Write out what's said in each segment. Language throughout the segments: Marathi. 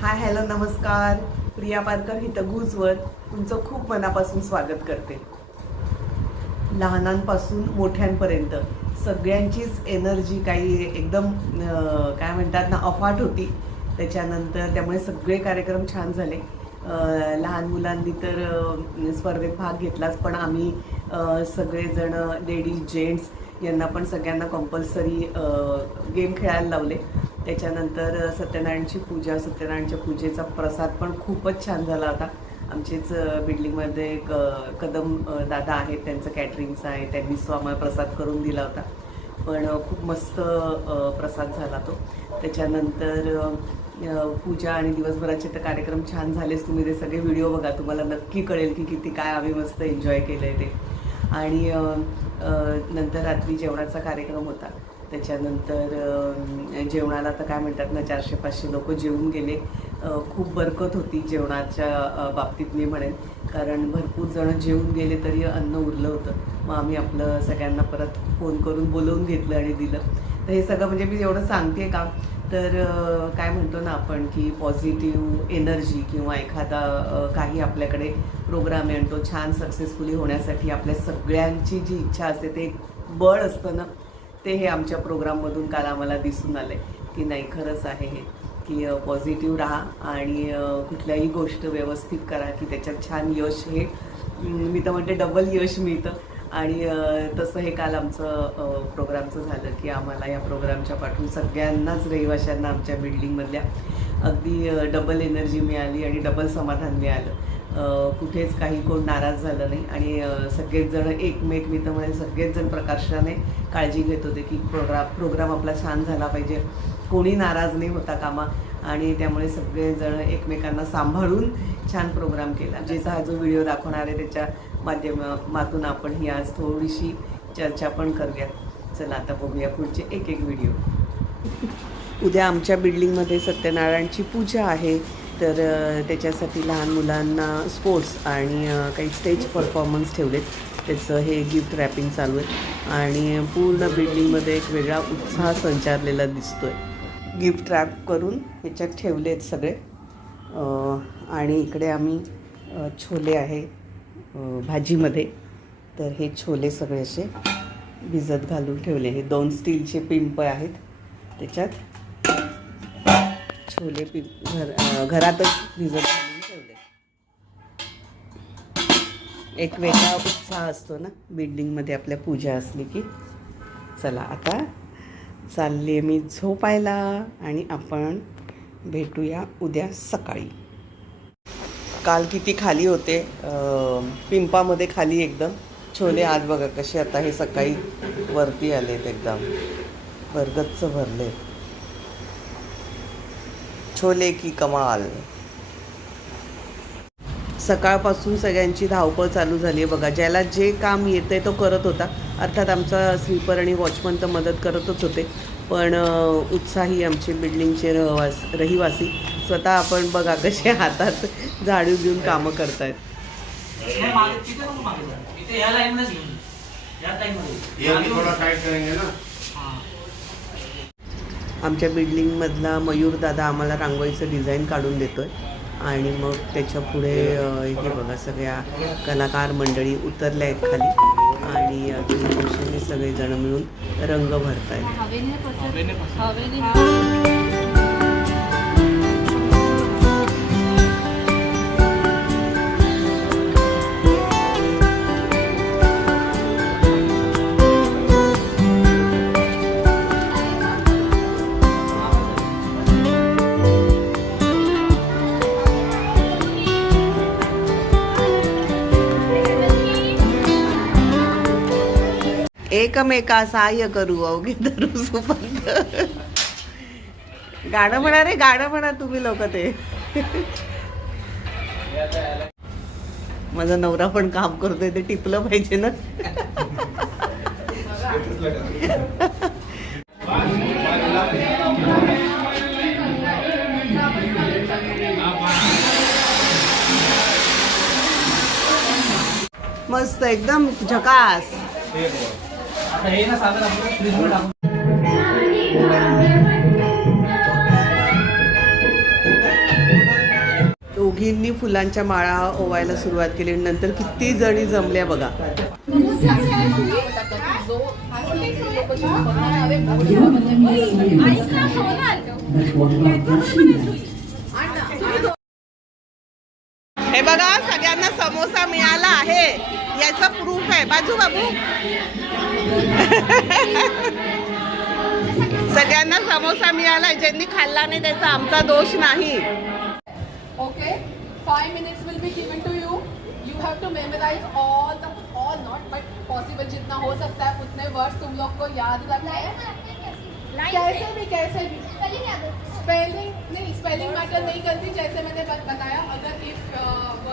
हाय हॅलो नमस्कार. प्रिया पारकर हिथं गुजवर तुमचं खूप मनापासून स्वागत करते. लहानांपासून मोठ्यांपर्यंत. सगळ्यांचीच एनर्जी काही एकदम काय म्हणतात ना अफाट होती. त्याच्यानंतर त्यामुळे सगळे कार्यक्रम छान झाले. लहान मुलांनी तर स्पर्धेत भाग घेतलाच पण आम्ही सगळेजण लेडीज जेंट्स यांना पण सगळ्यांना कंपल्सरी गेम खेळायला लावले. त्याच्यानंतर सत्यनारायणची पूजा सत्यनारायणच्या पूजेचा प्रसाद पण खूपच छान झाला होता. आमचेच बिल्डिंगमध्ये एक कदम दादा आहेत त्यांचं कॅटरिंगचं आहे त्यांनी तो आम्हाला प्रसाद करून दिला होता. पण खूप मस्त प्रसाद झाला तो. त्याच्यानंतर पूजा आणि दिवसभराचे तर कार्यक्रम छान झालेच. तुम्ही ते सगळे व्हिडिओ बघा तुम्हाला नक्की कळेल की किती काय आम्ही मस्त एन्जॉय केलं आहे ते. आणि नंतर रात्री जेवणाचा कार्यक्रम होता. त्याच्यानंतर जेवणाला तर काय म्हणतात ना चारशे पाचशे लोक जेवून गेले. खूप बरकत होती जेवणाच्या बाबतीत मी म्हणेन. कारण भरपूर जणं जेवून गेले तरी अन्न उरलं होतं. मग आम्ही आपलं सगळ्यांना परत फोन करून बोलवून घेतलं आणि दिलं. तर हे सगळं म्हणजे मी एवढं सांगते का? तर काय म्हणतो ना आपण की पॉझिटिव्ह एनर्जी किंवा एखादा काही आपल्याकडे प्रोग्राम आहे तो छान सक्सेसफुली होण्यासाठी आपल्या सगळ्यांची जी इच्छा असते ते एक बळ असतं ना. ते हे आमच्या प्रोग्राममधून काल आम्हाला दिसून आलं आहे की नाही खरंच आहे हे. की पॉझिटिव्ह राहा आणि कुठल्याही गोष्ट व्यवस्थित करा की त्याच्यात छान यश हे मी तर म्हणते डबल यश मिळतं. आणि तसं हे काल आमचं प्रोग्रामचं झालं की आम्हाला या प्रोग्रामच्या पाठवून सगळ्यांनाच रहिवाशांना आमच्या बिल्डिंगमधल्या अगदी डबल एनर्जी मिळाली आणि डबल समाधान मिळालं. कुठेच काही कोण नाराज झालं नाही. आणि अ, सगळेच जण एकमेक मी तर म्हणजे सगळेच जण काळजी घेत होते की प्रोग्राम प्रोग्राम आपला छान झाला पाहिजे. कोणी नाराज नाही होता कामा. आणि त्यामुळे सगळेजण एकमेकांना सांभाळून छान प्रोग्राम केला. ज्याचा हा जो व्हिडिओ दाखवणार आहे त्याच्या माध्यमातून आपण ही आज थोडीशी चर्चा पण करूया. चला आता बघूया पुढचे एक एक व्हिडिओ. उद्या आमच्या बिल्डिंगमध्ये सत्यनारायणची पूजा आहे. तर त्याच्यासाठी लहान मुलांना स्पोर्ट्स आणि काही स्टेज परफॉर्मन्स ठेवलेत. त्याचं हे गिफ्ट रॅपिंग चालू आहे. आणि पूर्ण बिल्डिंगमध्ये एक वेगळा उत्साह संचारलेला दिसतो आहे गिफ्ट रॅप करून ह्याच्यात ठेवले आहेत सगळे आणि इकडे आम्ही छोले आहे भाजीमध्ये. तर हे छोले सगळे असे भिजत घालून ठेवले हे दोन स्टीलचे पिंप आहेत त्याच्यात. छोले पि घर घरातच भिजत घालून ठेवले. एक वेगळा उत्साह असतो ना बिल्डिंगमध्ये आपल्या पूजा असली की. चला आता चालली आहे मी झोपायला आणि आपण भेटूया उद्या सकाळी. काल किती खाली होते? पिंपामध्ये खाली एकदम. छोले आज बघा कसे आता हे सकाळी वरती आलेत एकदम. बरगतचं भरले छोले की कमाल. सकाळपासून सगळ्यांची धावपळ चालू झाली आहे बघा. ज्याला जे काम येतं आहे तो करत होता. अर्थात आमचा स्वीपर आणि वॉचमन तर मदत करतच होते. पण उत्साही आमचे बिल्डिंगचे रहवास रहिवासी स्वतः आपण बघा कसे हातात झाडू घेऊन कामं करतायत. या आमच्या बिल्डिंगमधला मयूर दादा आम्हाला रांगोळीचं डिझाईन काढून देतोय. आणि मग त्याच्या पुढे हे बघा सगळ्या कलाकार मंडळी उतरल्या आहेत खाली. आणि सगळेजण मिळून रंग भरतायत. हवेने एकमेका सहाय्य करू अवघे धरू सुपंत गाणं म्हणा रे गाणं म्हणा तुम्ही लोक ते. माझा नवरा पण काम करतोय ते टिपलं पाहिजे ना. मस्त एकदम झकास. दोघींनी फुलांच्या माळा ओवायला सुरुवात केली आणि नंतर किती जणी जमल्या बघा. समोसा मिळाला आहे. याचं प्रूफ आहे. बाजू बाबू. सगळ्यांना समोसा मिळाला ज्यांनी खाल्ला नाही त्याचा आमचा दोष नाही. Okay five minutes will be given to you you have to memorise all the all not but possible जितना हो सकता है उतने वर्ड्स तुम लोग को याद रखना है। कैसे भी कैसे भी। स्पेलिंग नहीं स्पेलिंग मैटर नहीं करती जैसे मैंने बताया अगर if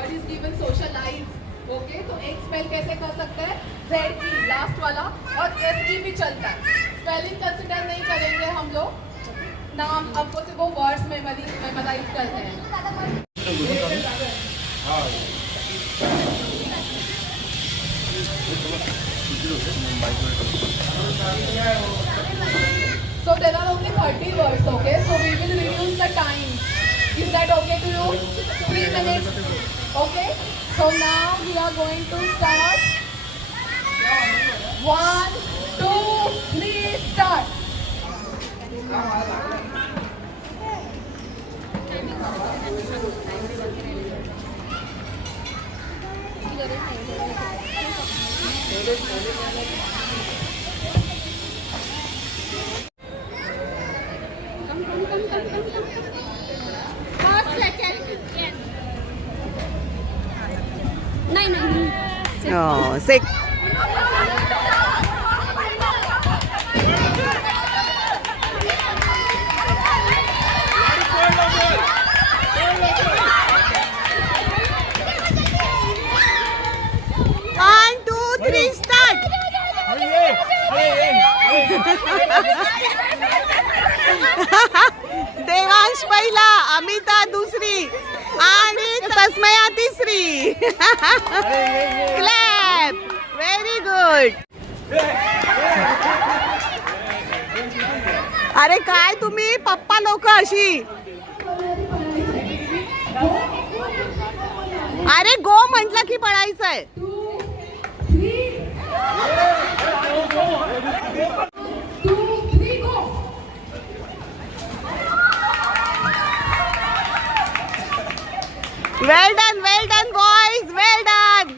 word is given socialise okay तो एक स्पेल कैसे कर सकते हैं जेड की लास्ट वाला और एस की भी चलता है स्पेलिंग कंसिडर नहीं करेंगे हम लोग नाम आपको सिर्फ़ वो वर्ड्स मेमोरी मेमोराइज करते हैं So there are only 30 words, okay? So we will reduce the time. Is that okay to you? Three minutes. Okay? So now we are going to start. One, two, three, start. नाही पहिला अमिता दुसरी आणि तस्मया तिसरी. क्लॅप व्हेरी गुड अरे काय तुम्ही? पप्पा लोक अशी. अरे गो म्हटलं की पळायचंय. Well done well done boys well done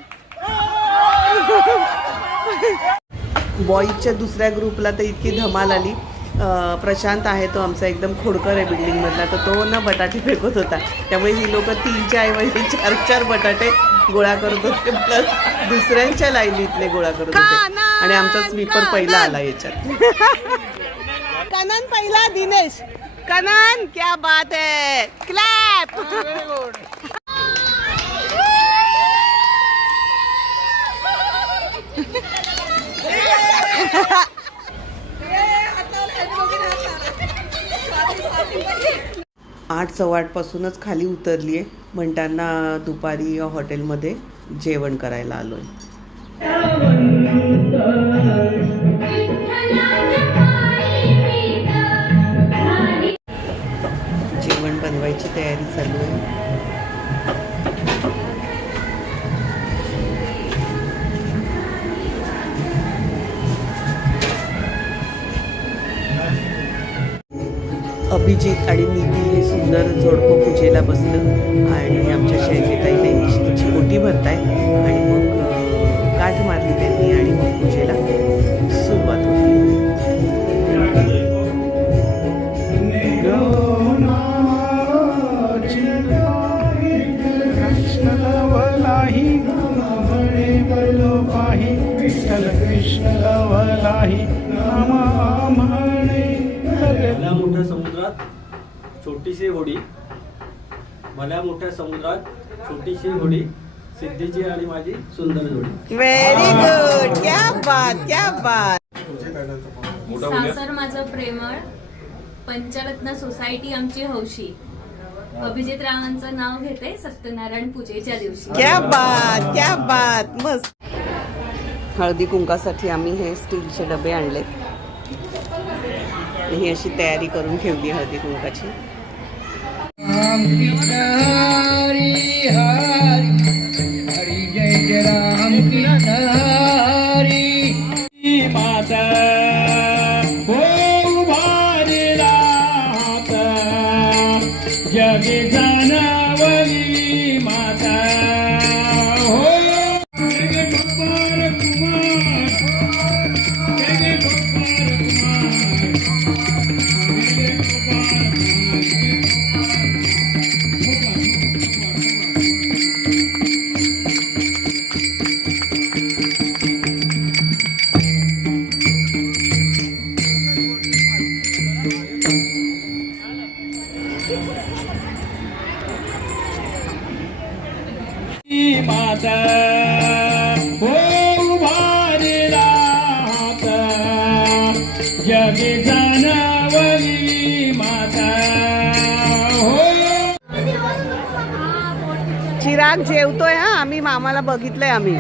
बॉईजच्या दुसऱ्या ग्रुपला तर इतकी धमाल आली. प्रशांत आहे तो आमचा एकदम खोडकर आहे बिल्डिंगमधला तर तो ना बटाटे फेकत होता. त्यामुळे ही लोक तीनच्या ऐवजी चार चार बटाटे गोळा करत होते प्लस दुसऱ्यांच्या लाईनीतले गोळा करत होते. आणि आमचा स्वीपर पहिला आला याच्यात. कनन पहिला दिनेश. कनन क्या बात है क्लॅप आठ सव्वा खाली उतरली आहे म्हणताना दुपारी हॉटेलमध्ये जेवण करायला आलो आहे जेवण बनवायची तयारी चालू आहे. अभिजित आणि निधी हे सुंदर जोडपं पूजेला बसलं. आणि आमच्या शैलीताई त्यांनी तिची ओटी भरताय आणि मग काठ गाठ मारली त्यांनी आणि मग पूजेला. भल्या मोठ्या समुद्रात छोटीशी होडी सिद्धीची आणि माझी सुंदर जोडी. व्हेरी गुड क्या बात क्या बात. सासर माझं प्रेमळ पंचरत्न सोसायटी आमची हौशी. अभिजित रावांचं नाव घेते सत्यनारायण पूजेच्या दिवशी. क्या बात क्या बात. मस्त. हळदी कुंकासाठी आम्ही हे स्टीलचे डबे आणले ही अशी तयारी करून ठेवली हळदी कुंकाची. जगे जानावली माता. चिराग जेवतोय हा आम्ही मामाला बघितलंय आम्ही.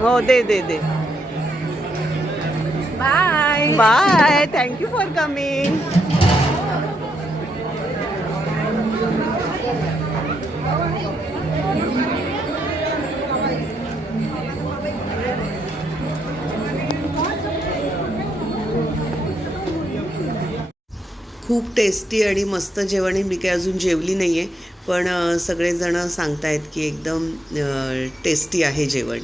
हो दे दे दे. Bye. Bye thank you for coming खूप टेस्टी आणि मस्त जेवण आहे. मी काही अजून जेवली नाही आहे पण सगळेजणं सांगतायत की एकदम टेस्टी आहे जेवण.